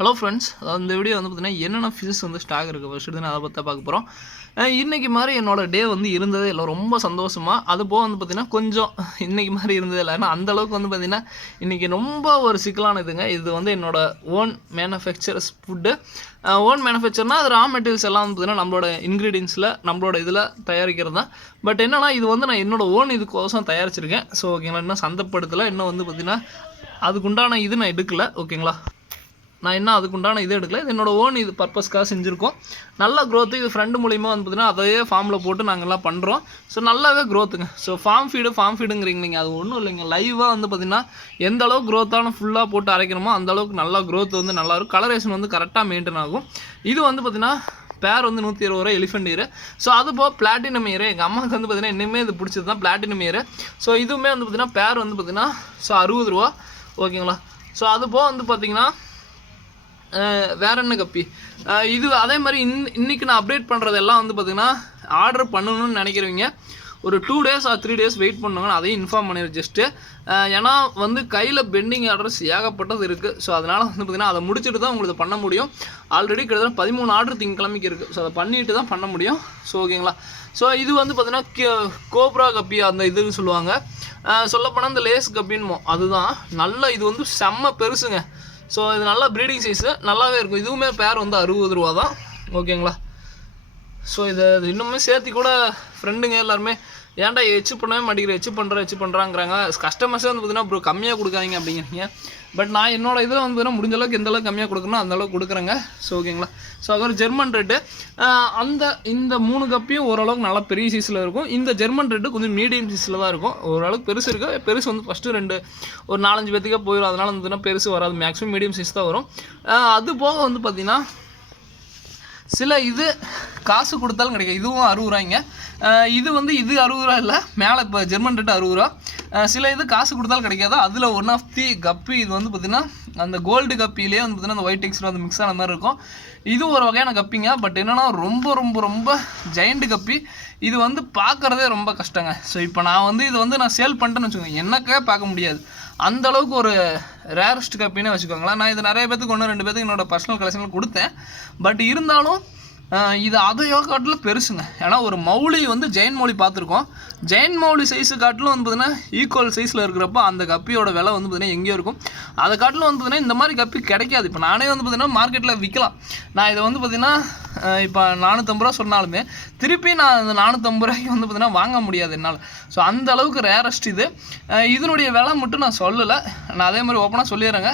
Hello friends, அதாவது இந்த video வந்து பார்த்தீங்கன்னா என்னென்ன ஃபிஷஸ் வந்து ஸ்டாக் இருக்குது ஃபஸ்ட்டு அதை பற்றி பார்க்க போகிறோம். இன்றைக்கி மாதிரி என்னோடய டே வந்து இருந்ததே இல்லை, ரொம்ப சந்தோஷமாக. அது போக வந்து பார்த்திங்கன்னா கொஞ்சம் இன்றைக்கி மாதிரி இருந்ததே இல்லை. ஏன்னா அந்தளவுக்கு வந்து பார்த்திங்கன்னா இன்றைக்கி ரொம்ப ஒரு சிக்கலானதுங்க. இது வந்து என்னோடய ஓன் மேனுஃபேக்சர்ஸ் ஃபுட்டு. ஓன் மேனுஃபேக்சர்னால் அது ரா மெட்டீரியல்ஸ் எல்லாம் வந்து பார்த்திங்கன்னா நம்மளோட இன்க்ரீடியன்ஸில் நம்மளோட இதில் தயாரிக்கிறது தான். பட் என்னென்னா இது வந்து நான் என்னோடய ஓன் இதுக்கோசம் தயாரிச்சிருக்கேன். ஸோ ஓகேங்களா, இன்னும் சந்தைப்படுத்தலை, இன்னும் வந்து பார்த்திங்கன்னா அதுக்குண்டான இது நான் எடுக்கலை. ஓகேங்களா, நான் என்ன அதுக்குண்டான இது எடுக்கல. இது என்னோடய ஓன் இது பர்பஸ்க்காக செஞ்சுருக்கோம். நல்ல க்ரோத்து. இது ஃப்ரெண்டு மூலிமா வந்து பார்த்திங்கன்னா அதையே ஃபார்மில் போட்டு நாங்கள்லாம் பண்ணுறோம். ஸோ நல்லாவே க்ரோத்துங்க. ஸோ ஃபார்ம் ஃபீடுங்கிறீங்க நீங்கள், அது ஒன்றும் இல்லைங்க. லைவாக வந்து பார்த்திங்கன்னா எந்த அளவுக்கு க்ரோத்தான ஃபுல்லாக போட்டு அரைக்கணுமோ அந்தளவுக்கு நல்லா க்ரோத் வந்து நல்லாயிருக்கும். கலரேஷன் வந்து கரெக்டாக மெயின்டைன் ஆகும். இது வந்து பார்த்திங்கன்னா பேர் வந்து 120 ரூபா எலிஃபெண்ட் இயர். ஸோ அது போக பிளாட்டினம் இயர். எங்கள் அம்மாவுக்கு வந்து பார்த்திங்கன்னா இன்னுமே இது பிடிச்சது தான் பிளாட்டினம் இயர். ஸோ இதுவுமே வந்து பார்த்திங்கன்னா பேர் வந்து பார்த்திங்கன்னா ஸோ 60 ரூபா. ஓகேங்களா, ஸோ அது போக வந்து பார்த்திங்கன்னா வேற என்ன கப்பி இது அதே மாதிரி இன்றைக்கி நான் அப்டேட் பண்ணுறதெல்லாம் வந்து பார்த்திங்கன்னா ஆர்டர் பண்ணணும்னு நினைக்கிறவங்க ஒரு 2 days or 3 days வெயிட் பண்ணுவாங்க. அதையும் இன்ஃபார்ம் பண்ணிடுறேன் ஜஸ்ட்டு. ஏன்னா வந்து கையில் பெண்டிங் ஆர்டர்ஸ் ஏகப்பட்டது இருக்குது. ஸோ அதனால் வந்து பார்த்திங்கன்னா அதை முடிச்சுட்டு தான் உங்களுக்கு பண்ண முடியும். ஆல்ரெடி கிட்டத்தட்ட 13 ஆர்டர் திங்கக்கிழமைக்கு இருக்குது. ஸோ அதை பண்ணிட்டு தான் பண்ண முடியும். ஸோ ஓகேங்களா, ஸோ இது வந்து பார்த்திங்கன்னா கோப்ரா கப்பி அந்த இதுன்னு சொல்லுவாங்க. சொல்லப்போனால் இந்த லேஸ் கப்பின்னு அதுதான். நல்லா இது வந்து செம்ம பெருசுங்க. ஸோ இது நல்லா ப்ரீடிங் சைஸு நல்லாவே இருக்கும். இதுவுமே பேர் வந்து 60 ரூபா தான். ஓகேங்களா, ஸோ இதை இன்னுமே சேர்த்து கூட ஃப்ரெண்டுங்க எல்லாருமே ஏன்டா எச்சு பண்ணவே மாட்டேங்கிற, எச்சு பண்ணுறாங்கிறாங்க. கஸ்டமர்ஸே வந்து பார்த்திங்கன்னா ப்ரோ கம்மியாக கொடுக்காதீங்க அப்படிங்கிறீங்க. பட் நான் என்னோடய இதில் வந்து பார்த்திங்கன்னா முடிஞ்ச அளவுக்கு எந்த அளவுக்கு கம்மியாக கொடுக்கணும் அந்தளவுக்கு கொடுக்குறேங்க. ஸோ ஓகேங்களா, ஸோ அது ஒரு ஜெர்மன் ரெட்டு. இந்த 3 கப்பியும் ஓரளவுக்கு நல்லா பெரிய சைஸில் இருக்கும். இந்த ஜெர்மன் ரெட்டு கொஞ்சம் மீடியம் சைஸில் தான் இருக்கும். ஓரளவுக்கு பெருசு இருக்குது. பெருசு வந்து ஃபஸ்ட்டு 2 ஒரு 4-5 பேத்துக்கே போயிடும். அதனால் வந்து பெருசு வராது, மேக்ஸிமம் மீடியம் சைஸ் தான் வரும். அது போக வந்து பார்த்திங்கன்னா சில இது காசு கொடுத்தாலும் கிடைக்கும். இதுவும் 60 ரூபாய்ங்க. இது வந்து இது 60 ரூபா இல்லை, மேலே இப்போ ஜெர்மன் ரேட்டு 60 ரூபா. சில இது காசு கொடுத்தாலும் கிடைக்காது. அதில் ஒன் ஆஃப் தி கப்பி இது வந்து பார்த்திங்கன்னா அந்த கோல்டு கப்பிலே வந்து பார்த்திங்கன்னா அந்த ஒயிட் எக்ஸ்ரா அந்த மிக்ஸ் ஆன மாதிரி இருக்கும். இது ஒரு வகையான கப்பிங்க. பட் என்னென்னா ரொம்ப ரொம்ப ரொம்ப ஜெயண்ட் கப்பி. இது வந்து பார்க்குறதே ரொம்ப கஷ்டங்க. ஸோ இப்போ நான் வந்து இது வந்து நான் சேல் பண்ணிட்டேன்னு வச்சுக்கோங்க, எனக்கே பார்க்க முடியாது. அந்தளவுக்கு ஒரு ரேரஸ்ட் கப்பினே வச்சுக்கோங்களேன். நான் இது நிறைய பேத்துக்கு 1-2 பேத்துக்கு என்னோடய பர்சனல் கலெக்ஷனில் கொடுத்தேன். பட் இருந்தாலும் இது அதையோ காட்டிலும் பெருசுங்க. ஏன்னா ஒரு மௌலி வந்து ஜெயின் மௌலி பார்த்துருக்கோம். ஜெயின் மௌலி சைஸு காட்டிலும் வந்து பார்த்திங்கன்னா ஈக்குவல் சைஸில் இருக்கிறப்ப அந்த கப்பியோட விலை வந்து பார்த்திங்கன்னா எங்கேயோ இருக்கும். அதை காட்டிலும் வந்து பார்த்திங்கன்னா இந்த மாதிரி கப்பி கிடைக்காது. இப்போ நானே வந்து பார்த்திங்கன்னா மார்க்கெட்டில் விற்கலாம். நான் இதை வந்து பார்த்திங்கன்னா இப்போ 450 ரூபா சொன்னாலுமே திருப்பி நான் அந்த 450 ரூபாய்க்கு வந்து பார்த்திங்கன்னா வாங்க முடியாது என்னால். ஸோ அந்த அளவுக்கு ரேரஸ்ட் இது. இதனுடைய விலை மட்டும் நான் சொல்லலை. நான் அதே மாதிரி ஓப்பனாக சொல்லிடுறேங்க.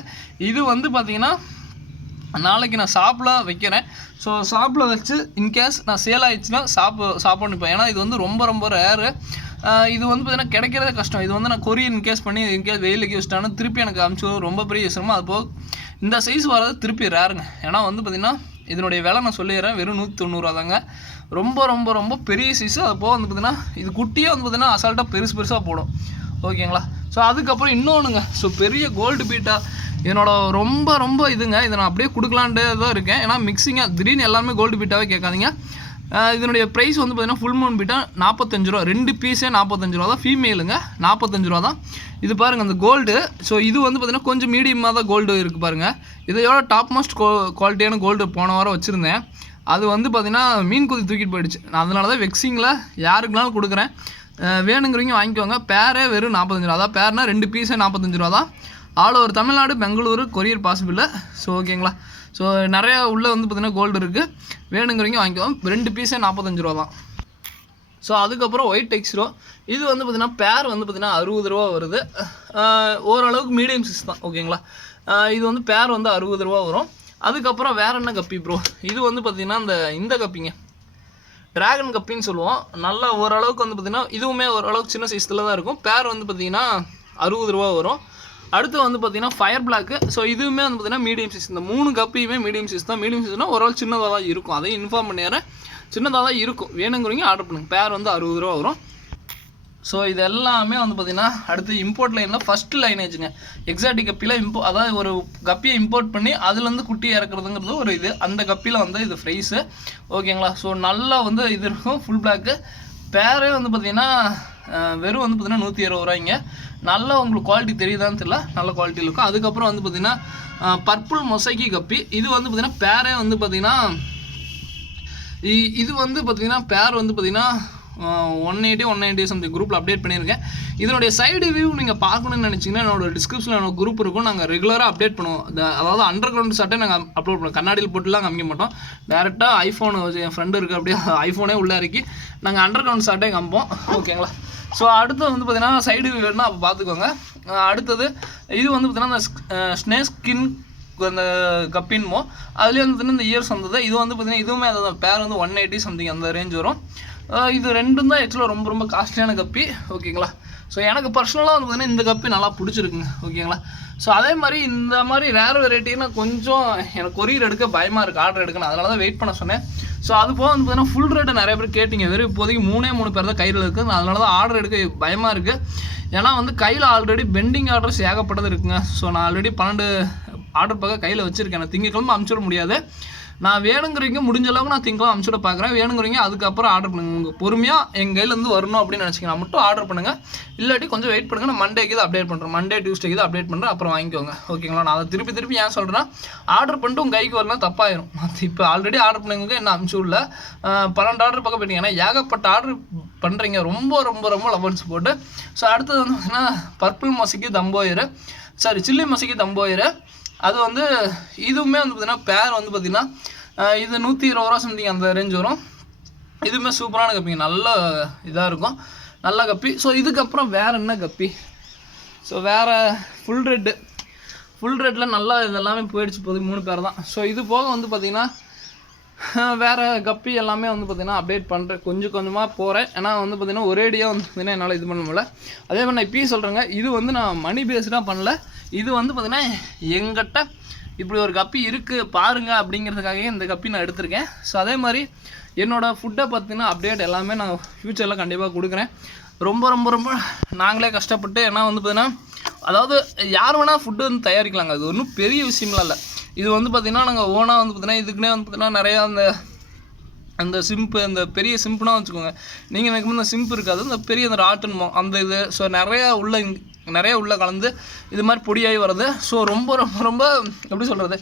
இது வந்து பார்த்திங்கன்னா நாளைக்கு நான் ஷாப்பில் வைக்கிறேன். ஸோ ஷாப்பில் வச்சு இன்கேஸ் நான் சேல் ஆகிடுச்சுன்னா ஷாப் பண்ணிப்பேன். ஏன்னா இது வந்து ரொம்ப ரொம்ப ரேரு. இது வந்து பார்த்திங்கன்னா கிடைக்கிறதே கஷ்டம். இது வந்து நான் கொரியர் இன்கேஸ் பண்ணி இன்கேஸ் வெயிலுக்கு வச்சுட்டானு திருப்பி எனக்கு அனுப்பிச்சு ரொம்ப பெரிய சிரமம். அது போக இந்த சைஸ் வர்றது திருப்பி ரேருங்க. ஏன்னா வந்து பார்த்திங்கன்னா இதனுடைய விலை நான் சொல்லிடுறேன், வெறும் 190 ரூபா தாங்க. ரொம்ப ரொம்ப ரொம்ப பெரிய சைஸு. அது போக வந்து பார்த்திங்கன்னா இது குட்டியாக வந்து பார்த்திங்கன்னா அசால்ட்டாக பெருசாக போடும். ஓகேங்களா, ஸோ அதுக்கப்புறம் இன்னொன்றுங்க. ஸோ பெரிய கோல்டு பீட்டா என்னோட ரொம்ப ரொம்ப இதுங்க. இதை நான் அப்படியே கொடுக்கலான்ட்டு தான் இருக்கேன். ஏன்னா மிக்சிங்காக திடீர்னு எல்லாமே கோல்டு பீட்டாவே கேட்காதீங்க. இதனுடைய ப்ரைஸ் வந்து பார்த்திங்கன்னா ஃபுல் மூன் பீட்டா 45 ரூபா. 2 பீஸே 45 ரூபா தான். ஃபீமேலுங்க 45 ரூபா தான். இது பாருங்கள் அந்த கோல்டு. ஸோ இது வந்து பார்த்திங்கன்னா கொஞ்சம் மீடியமாக தான் கோல்டு இருக்குது பாருங்கள். இதையோட டாப் மோஸ்ட் குவாலிட்டியான கோல்டு போன வாரம் வச்சுருந்தேன். அது வந்து பார்த்திங்கன்னா மீன் குதி தூக்கிட்டு போயிடுச்சு. நான் அதனால தான் வெக்ஸிங்கில் யாருக்குனாலும் கொடுக்குறேன். வேணுங்கிறவங்க வாங்கிக்கோங்க. பேரே வெறும் 45 ரூபா தான். பேர்னா 2 பீஸே 45 ரூபா தான். All over Tamil Nadu, Bengaluru courier possible. So ஓகேங்களா, ஸோ நிறையா உள்ளே வந்து பார்த்திங்கன்னா கோல்டு இருக்குது. வேணுங்கிறவங்க வாங்கிக்குவோம். 2 பீஸே 45 ரூபா தான். ஸோ அதுக்கப்புறம் ஒயிட் எக்ஸ்ரோ. இது வந்து பார்த்திங்கன்னா பேர் வந்து பார்த்திங்கன்னா 60 ரூபா வருது. ஓரளவுக்கு மீடியம் சைஸ் தான். ஓகேங்களா, இது வந்து பேர் வந்து 60 ரூபா வரும். அதுக்கப்புறம் வேறு என்ன கப்பி ப்ரோ, இது வந்து பார்த்திங்கன்னா இந்த கப்பிங்க ட்ராகன் கப்பின்னு சொல்லுவோம். நல்லா ஓரளவுக்கு வந்து பார்த்திங்கன்னா இதுவுமே ஓரளவுக்கு சின்ன சைஸில் தான் இருக்கும். பேர் வந்து பார்த்திங்கன்னா 60 ரூபா வரும். அடுத்து வந்து பார்த்திங்கன்னா ஃபயர் பிளாக்கு. ஸோ இதுவுமே வந்து பார்த்திங்கன்னா மீடியம் சைஸ். இந்த 3 கப்பியுமே மீடியம் சைஸ் தான். மீடியம் சைஸ்னால் ஓரளவு சின்னதாக தான் இருக்கும். அதையும் இன்ஃபார்ம் பண்ணிடுறேன், சின்னதாக தான் இருக்கும். வேணுங்கிறவங்க ஆர்டர் பண்ணுங்கள். பேர் வந்து 60 ரூபா வரும். ஸோ இது எல்லாமே வந்து பார்த்திங்கன்னா அடுத்து இம்போர்ட் லைனில் ஃபஸ்ட்டு லைனேஜுங்க. எக்ஸாட்டிக் கப்பியில் அதாவது ஒரு கப்பியை இம்போர்ட் பண்ணி அதுலேருந்து குட்டி இறக்குறதுங்கிறது ஒரு இது. அந்த கப்பியில் வந்து இது ப்ரைஸு. ஓகேங்களா, ஸோ நல்லா வந்து இது இருக்கும் ஃபுல் பிளாக்கு. பேரே வந்து பார்த்திங்கன்னா வெறும் வந்து பார்த்திங்கன்னா 120 ரூபாய்ங்க. நல்ல உங்களுக்கு குவாலிட்டி தெரியுதான்னு தெரியல, நல்ல குவாலிட்டியில் இருக்கும். அதுக்கப்புறம் வந்து பார்த்திங்கன்னா பர்பிள் மொசைக்கி கப்பி. இது வந்து பார்த்திங்கன்னா பேரே வந்து பார்த்திங்கன்னா இது வந்து பார்த்திங்கன்னா பேர் வந்து பார்த்திங்கன்னா 180 சம்திங் குரூப்பில் அப்டேட் பண்ணியிருக்கேன். இதனுடைய சைடு வியூ நீங்கள் பார்க்கணுன்னு நினச்சிங்கன்னா என்னோட டிஸ்கிரிப்ஷனில் என்னோட குரூப் இருக்கும். நாங்கள் ரெகுலராக அப்டேட் பண்ணுவோம். அதாவது அண்டர் கிரவுண்ட் ஷாட்டை நாங்கள் அப்லோட் பண்ணுவோம். கண்ணாடியில் போட்டுலாம் காமிக்க மாட்டோம். டேரெக்டாக ஐஃபோன் என் ஃப்ரெண்டு இருக்குது, அப்படியே ஐஃபோனே உள்ளே இறக்கி நாங்கள் அண்டர் கிரவுண்ட் ஷாட்டே காமிப்போம். ஓகேங்களா? ஸோ அடுத்து வந்து பார்த்திங்கன்னா சைடு வியூ வேணுன்னா அப்போ பார்த்துக்கோங்க. அடுத்தது இது வந்து பார்த்திங்கன்னா அந்த ஸ்னேக் ஸ்கின் அந்த கப்பின்மோ அதுலேயே வந்து பார்த்திங்கன்னா இந்த இயர்ஸ் வந்தது. இது வந்து பார்த்திங்கன்னா இதுவுமே அந்த பேர் வந்து 180 சம்திங் அந்த ரேஞ்ச் வரும். இது ரெண்டும் தான் ஆக்சுவலாக ரொம்ப ரொம்ப காஸ்ட்லியான கப்பி. ஓகேங்களா? ஸோ எனக்கு பர்சனலாக வந்து பார்த்திங்கன்னா இந்த கப்பி நல்லா பிடிச்சிருக்குங்க. ஓகேங்களா? ஸோ அதே மாதிரி இந்த மாதிரி ரேர் வெரைட்டின்னா கொஞ்சம் எனக்கு கொரியர் எடுக்க பயமாக இருக்குது, ஆர்டர் எடுக்கணும். அதனால தான் வெயிட் பண்ண சொன்னேன். ஸோ அது போக வந்து பார்த்திங்கன்னா ஃபுல் ரேட்டை நிறைய பேர் கேட்டிங்க. வெறும் இப்போதைக்கு 3 பேர் தான் கையில் இருக்குது. அதனால தான் ஆர்டர் எடுக்க பயமாக இருக்குது. ஏன்னா வந்து கையில் ஆல்ரெடி பெண்டிங் ஆர்டர்ஸ் ஏகப்பட்டது இருக்குங்க. ஸோ நான் ஆல்ரெடி 12 ஆர்டர் பார்க்க கையில் வச்சுருக்கேன். நான் திங்கக்கிழமை அனுப்பிச்சிட முடியாது. நான் வேணுங்கிறீங்க முடிஞ்ச அளவுக்கு நான் திங்கக்கிழமை அனுப்பிச்சுட பார்க்குறேன். வேணுங்கிறீங்க அதுக்கப்புறம் ஆர்டர் பண்ணுங்கள். உங்களுக்கு பொறுமையாக எங்கள் கையிலேருந்து வரணும் அப்படின்னு நினச்சிங்கன்னா மட்டும் ஆர்டர் பண்ணுங்கள். இல்லாட்டி கொஞ்சம் வெயிட் பண்ணுங்கள். நான் மண்டேக்கு தான் அப்டேட் பண்ணுறேன். மண்டே டியூஸ்டேக்கு தான் அப்டேட் பண்ணுறேன். அப்புறம் வாங்கிக்கோங்க. ஓகேங்களா? நான் அதை திருப்பி ஏன் சொல்கிறேன்னா, ஆர்டர் பண்ணிட்டு உங்கள் கைக்கு வரலாம் தப்பாயிரும். இப்போ ஆல்ரெடி ஆர்டர் பண்ணுங்க என்ன அனுப்பிச்சு விடல 12 ஆர்டர் பக்கம் போயிட்டீங்க. ஏன்னா ஏகப்பட்ட ஆர்டர் பண்ணுறீங்க ரொம்ப ரொம்ப ரொம்ப லவன்ஸ் போட்டு. ஸோ அடுத்தது வந்து பார்த்தீங்கன்னா பர்பிள் மொசைக்கி தம்போயரு, சில்லி மொசைக்கி தம்போயரு. அது வந்து இதுவுமே வந்து பார்த்திங்கன்னா பேர் வந்து பார்த்திங்கன்னா இது 120 ரூபா சம்திங் அந்த ரேஞ்ச் வரும். இதுவுமே சூப்பரான கப்பிங்க, நல்ல இதாக இருக்கும், நல்ல கப்பி. ஸோ இதுக்கப்புறம் வேறு என்ன கப்பி? ஸோ வேறு ஃபுல் ரெட்டில் நல்லா இதெல்லாமே போயிடுச்சு. போது 3 பேர் தான். ஸோ இது போக வந்து பார்த்திங்கன்னா வேறு கப்பி எல்லாமே வந்து பார்த்திங்கன்னா அப்டேட் பண்ணுறேன். கொஞ்சம் கொஞ்சமாக போகிறேன். ஏன்னா வந்து பார்த்திங்கன்னா ஒரேடியாக வந்து பார்த்திங்கன்னா என்னால் இது பண்ண முடியல. அதே மாதிரி நான் இப்பயும் சொல்கிறேங்க, இது வந்து நான் மணி பேஸ்டாக பண்ணல. இது வந்து பார்த்திங்கன்னா எங்கிட்ட இப்படி ஒரு கப்பி இருக்குது பாருங்கள் அப்படிங்கிறதுக்காகவே இந்த கப்பி நான் எடுத்திருக்கேன். ஸோ அதே மாதிரி என்னோடய ஃபுட்டை பார்த்திங்கன்னா அப்டேட் எல்லாமே நான் ஃப்யூச்சரில் கண்டிப்பாக கொடுக்குறேன். ரொம்ப ரொம்ப ரொம்ப நாங்களே கஷ்டப்பட்டு, ஏன்னா வந்து பார்த்திங்கன்னா அதாவது யார் வேணால் ஃபுட்டு வந்து தயாரிக்கலாங்க. அது ஒன்றும் பெரிய விஷயம்லாம் இல்லை. இது வந்து பார்த்திங்கன்னா நாங்கள் ஓனாக வந்து பார்த்திங்கன்னா இதுக்குன்னே வந்து பார்த்திங்கன்னா நிறையா அந்த சிம்பு, அந்த பெரிய சிம்புனா வச்சுக்கோங்க. நீங்கள் எனக்கு இந்த சிம்பு இருக்காது, அந்த பெரிய அந்த ராட்டுன்மோ அந்த இது. ஸோ நிறையா உள்ள கலந்து இது மாதிரி பொடியாகி வருது. ஸோ ரொம்ப ரொம்ப ரொம்ப எப்படி சொல்கிறது,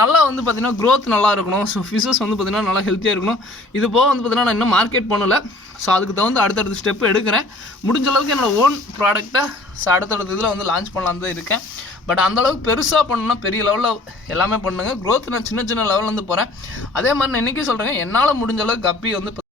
நல்லா வந்து பார்த்திங்கன்னா க்ரோத் நல்லா இருக்கணும். ஸோ ஃபிஷஸ் வந்து பார்த்திங்கன்னா நல்லா ஹெல்த்தியாக இருக்கணும். இது போக வந்து பார்த்திங்கன்னா நான் இன்னும் மார்க்கெட் பண்ணலை. ஸோ அதுக்கு தகுந்த அடுத்தடுத்த ஸ்டெப்பு எடுக்கிறேன். முடிஞ்ச அளவுக்கு என்னோடய ஓன் ப்ராடக்ட்டை அடுத்தடுத்த இதில் வந்து லான்ச் பண்ணலாம் தான் இருக்கேன். பட் அந்தளவுக்கு பெருசாக பண்ணணும்னா பெரிய லெவலில் எல்லாமே பண்ணுங்க. க்ரோத் நான் சின்ன லெவல்லேருந்து போகிறேன். அதே மாதிரி நான் இன்றைக்கி சொல்கிறேங்க, என்னால் முடிஞ்ச அளவுக்கு கப்பி வந்து